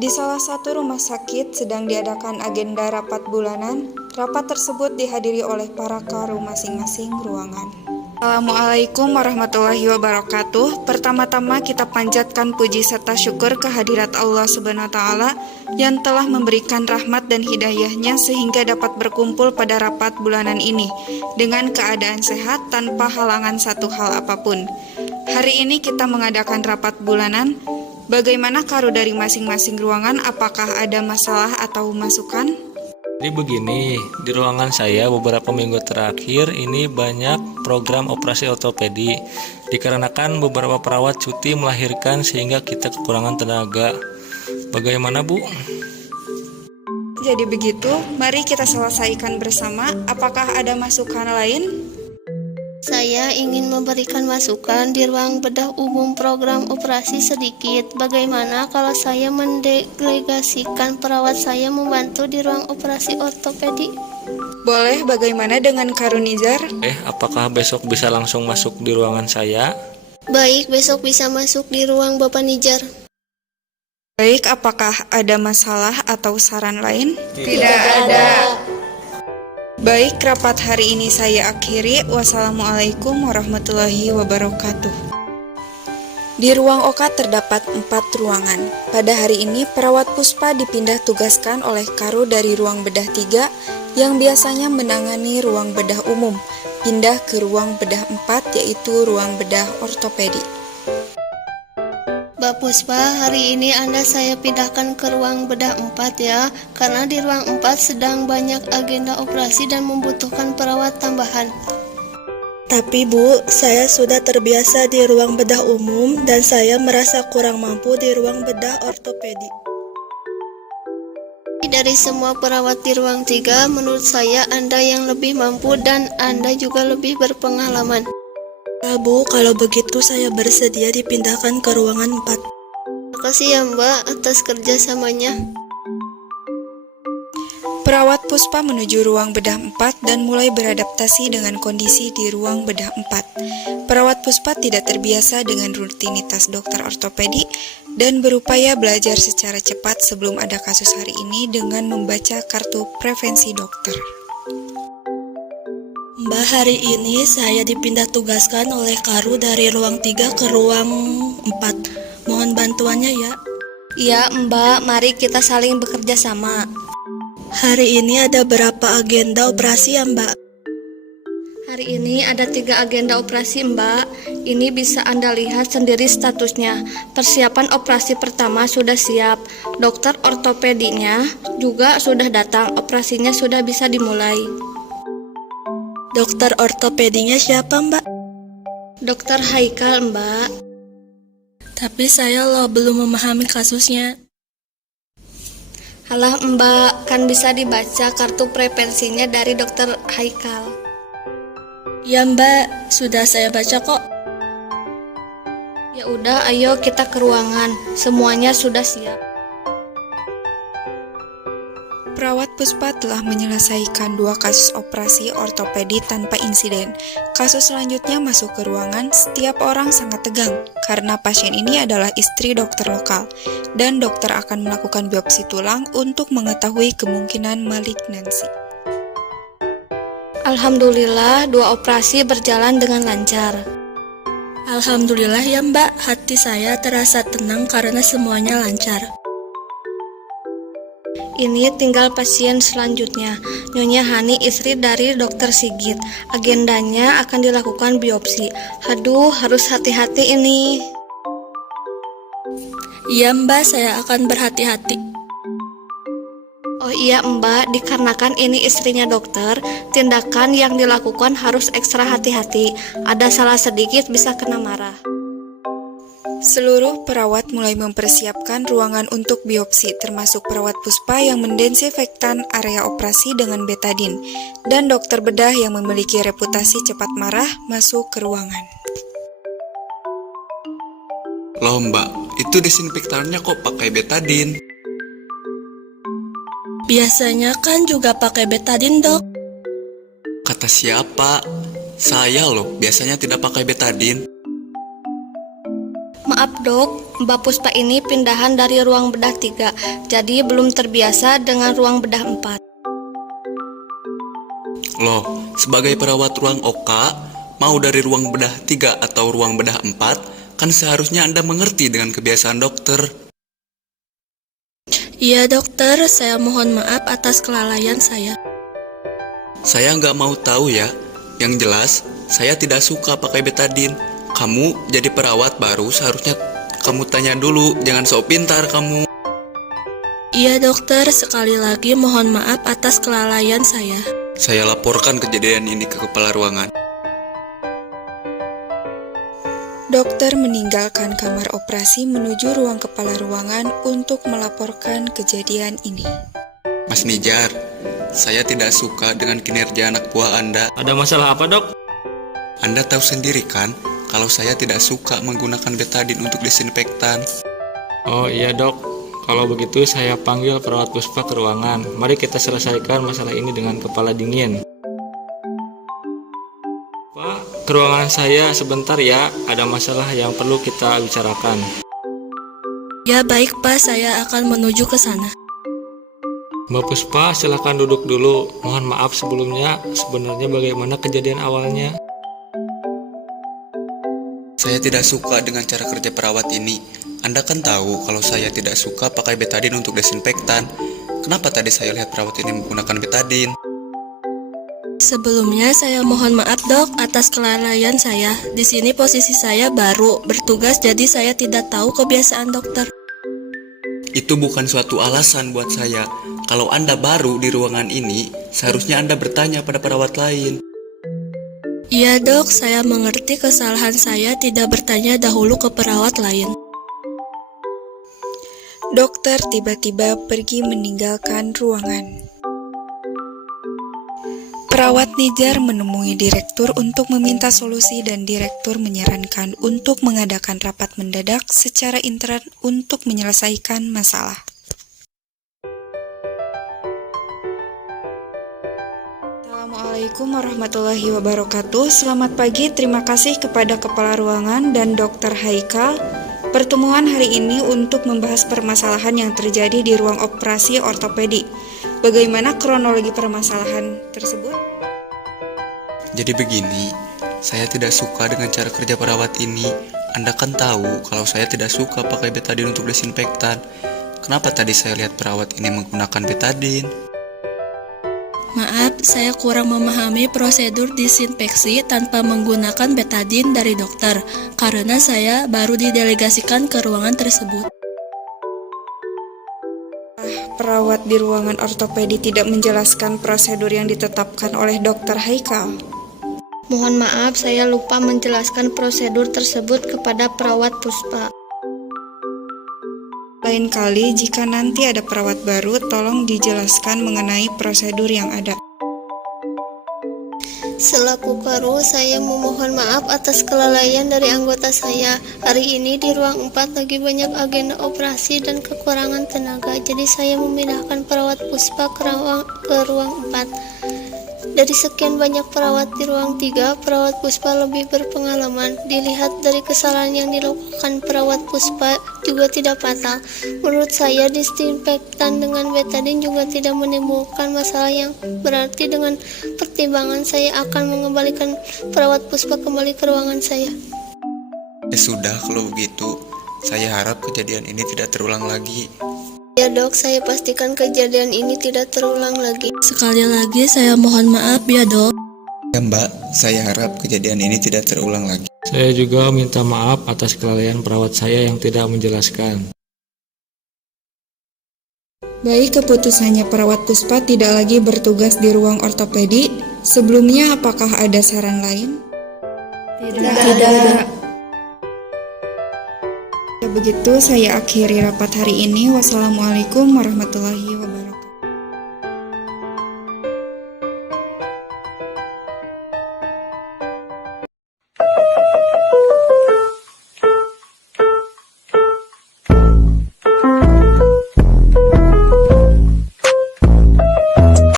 Di salah satu rumah sakit sedang diadakan agenda rapat bulanan. Rapat tersebut dihadiri oleh para karu masing-masing ruangan. Assalamualaikum warahmatullahi wabarakatuh. Pertama-tama kita panjatkan puji serta syukur kehadirat Allah Subhanahu wa taala yang telah memberikan rahmat dan hidayahnya sehingga dapat berkumpul pada rapat bulanan ini dengan keadaan sehat tanpa halangan satu hal apapun. Hari ini kita mengadakan rapat bulanan. Bagaimana karu dari masing-masing ruangan? Apakah ada masalah atau masukan? Jadi begini, di ruangan saya beberapa minggu terakhir ini banyak program operasi ortopedi. Dikarenakan beberapa perawat cuti melahirkan sehingga kita kekurangan tenaga. Bagaimana, Bu? Jadi begitu, mari kita selesaikan bersama. Apakah ada masukan lain? Saya ingin memberikan masukan di ruang bedah umum program operasi sedikit. Bagaimana kalau saya mendelegasikan perawat saya membantu di ruang operasi ortopedi? Boleh, bagaimana dengan Karunizar? Apakah besok bisa langsung masuk di ruangan saya? Baik, besok bisa masuk di ruang Bapak Nijar. Baik, apakah ada masalah atau saran lain? Tidak ada. Baik, rapat hari ini saya akhiri. Wassalamualaikum warahmatullahi wabarakatuh. Di ruang OK terdapat 4 ruangan. Pada hari ini, perawat Puspa dipindah tugaskan oleh Karu dari ruang bedah 3 yang biasanya menangani ruang bedah umum, pindah ke ruang bedah 4 yaitu ruang bedah ortopedi. Mbak Puspa, hari ini Anda saya pindahkan ke ruang bedah 4 ya, karena di ruang 4 sedang banyak agenda operasi dan membutuhkan perawat tambahan. Tapi Bu, saya sudah terbiasa di ruang bedah umum dan saya merasa kurang mampu di ruang bedah ortopedi. Dari semua perawat di ruang 3, menurut saya Anda yang lebih mampu dan Anda juga lebih berpengalaman. Bu, kalau begitu saya bersedia dipindahkan ke ruangan 4. Makasih ya Mbak atas kerjasamanya. Perawat Puspa menuju ruang bedah 4 dan mulai beradaptasi dengan kondisi di ruang bedah 4. Perawat Puspa tidak terbiasa dengan rutinitas dokter ortopedi dan berupaya belajar secara cepat sebelum ada kasus hari ini dengan membaca kartu prevensi dokter. Mbak, hari ini saya dipindah tugaskan oleh Karu dari ruang 3 ke ruang 4. Mohon bantuannya ya. Iya Mbak, mari kita saling bekerja sama. Hari ini ada berapa agenda operasi ya Mbak? Hari ini ada 3 agenda operasi Mbak. Ini bisa Anda lihat sendiri statusnya. Persiapan operasi pertama sudah siap. Dokter ortopedinya juga sudah datang. Operasinya sudah bisa dimulai. Dokter ortopedinya siapa Mbak? Dokter Haikal Mbak. Tapi saya belum memahami kasusnya. Halah Mbak, kan bisa dibaca kartu prevensinya dari dokter Haikal. Ya Mbak, sudah saya baca kok. Ya udah, ayo kita ke ruangan. Semuanya sudah siap. Perawat Puspa telah menyelesaikan 2 kasus operasi ortopedi tanpa insiden. Kasus selanjutnya masuk ke ruangan. Setiap orang sangat tegang karena pasien ini adalah istri dokter lokal dan dokter akan melakukan biopsi tulang untuk mengetahui kemungkinan malignansi. Alhamdulillah, 2 operasi berjalan dengan lancar. Alhamdulillah ya Mbak, hati saya terasa tenang karena semuanya lancar. Ini tinggal pasien selanjutnya, Nyonya Hani, istri dari dokter Sigit. Agendanya akan dilakukan biopsi. Aduh, harus hati-hati ini. Iya Mbak, saya akan berhati-hati. Oh iya Mbak, dikarenakan ini istrinya dokter, tindakan yang dilakukan harus ekstra hati-hati. Ada salah sedikit bisa kena marah. Seluruh perawat mulai mempersiapkan ruangan untuk biopsi, termasuk perawat Puspa yang mendesinfektan area operasi dengan betadin, dan dokter bedah yang memiliki reputasi cepat marah masuk ke ruangan. Loh Mbak, itu desinfektannya kok pakai betadin? Biasanya kan juga pakai betadin Dok. Kata siapa? Saya loh, biasanya tidak pakai betadin. Maaf dok, Mbak Puspa ini pindahan dari ruang bedah 3, jadi belum terbiasa dengan ruang bedah 4. Loh, sebagai perawat ruang OK, mau dari ruang bedah 3 atau ruang bedah 4, kan seharusnya Anda mengerti dengan kebiasaan dokter. Iya dokter, saya mohon maaf atas kelalaian saya. Saya nggak mau tahu ya. Yang jelas, saya tidak suka pakai betadin. Kamu jadi perawat baru, seharusnya kamu tanya dulu, jangan sok pintar kamu. Iya dokter, sekali lagi mohon maaf atas kelalaian saya. Saya laporkan kejadian ini ke kepala ruangan. Dokter meninggalkan kamar operasi menuju ruang kepala ruangan untuk melaporkan kejadian ini. Mas Nijar, saya tidak suka dengan kinerja anak buah Anda. Ada masalah apa dok? Anda tahu sendiri kan, kalau saya tidak suka menggunakan betadin untuk disinfektan. Oh iya dok, kalau begitu saya panggil perawat Puspa ke ruangan. Mari kita selesaikan masalah ini dengan kepala dingin. Pak, ke ruangan saya sebentar ya, ada masalah yang perlu kita bicarakan. Ya baik Pak, saya akan menuju ke sana. Mbak Puspa, silahkan duduk dulu. Mohon maaf sebelumnya, sebenarnya bagaimana kejadian awalnya? Saya tidak suka dengan cara kerja perawat ini. Anda kan tahu kalau saya tidak suka pakai betadin untuk desinfektan. Kenapa tadi saya lihat perawat ini menggunakan betadin? Sebelumnya saya mohon maaf dok atas kelalaian saya. Di sini posisi saya baru bertugas, jadi saya tidak tahu kebiasaan dokter. Itu bukan suatu alasan buat saya. Kalau Anda baru di ruangan ini, seharusnya Anda bertanya pada perawat lain. Iya dok, saya mengerti kesalahan saya tidak bertanya dahulu ke perawat lain. Dokter tiba-tiba pergi meninggalkan ruangan. Perawat Nijar menemui direktur untuk meminta solusi dan direktur menyarankan untuk mengadakan rapat mendadak secara intern untuk menyelesaikan masalah. Assalamualaikum warahmatullahi wabarakatuh. Selamat pagi, terima kasih kepada Kepala Ruangan dan Dr. Haikal. Pertemuan hari ini untuk membahas permasalahan yang terjadi di ruang operasi ortopedi. Bagaimana kronologi permasalahan tersebut? Jadi begini, saya tidak suka dengan cara kerja perawat ini. Anda kan tahu kalau saya tidak suka pakai betadin untuk desinfektan. Kenapa tadi saya lihat perawat ini menggunakan betadin? Maaf, saya kurang memahami prosedur disinfeksi tanpa menggunakan betadin dari dokter, karena saya baru didelegasikan ke ruangan tersebut. Perawat di ruangan ortopedi tidak menjelaskan prosedur yang ditetapkan oleh Dr. Haikal. Mohon maaf, saya lupa menjelaskan prosedur tersebut kepada perawat Puspa. Lain kali jika nanti ada perawat baru, tolong dijelaskan mengenai prosedur yang ada. Selaku kru, saya memohon maaf atas kelalaian dari anggota saya. Hari ini di ruang 4 lagi banyak agenda operasi dan kekurangan tenaga, jadi saya memindahkan perawat Puspa ke ruang 4. Dari sekian banyak perawat di ruang 3, perawat Puspa lebih berpengalaman. Dilihat dari kesalahan yang dilakukan perawat Puspa juga tidak fatal. Menurut saya, disinfektan dengan betadin juga tidak menimbulkan masalah yang berarti. Dengan pertimbangan, saya akan mengembalikan perawat Puspa kembali ke ruangan saya. Ya sudah, kalau begitu, saya harap kejadian ini tidak terulang lagi. Ya dok, saya pastikan kejadian ini tidak terulang lagi. Sekali lagi saya mohon maaf ya dok. Ya Mbak, saya harap kejadian ini tidak terulang lagi. Saya juga minta maaf atas kelalaian perawat saya yang tidak menjelaskan. Baik, keputusannya perawat Puspa tidak lagi bertugas di ruang ortopedi. Sebelumnya, apakah ada saran lain? Tidak. Ya begitu, saya akhiri rapat hari ini. Wassalamualaikum warahmatullahi wabarakatuh.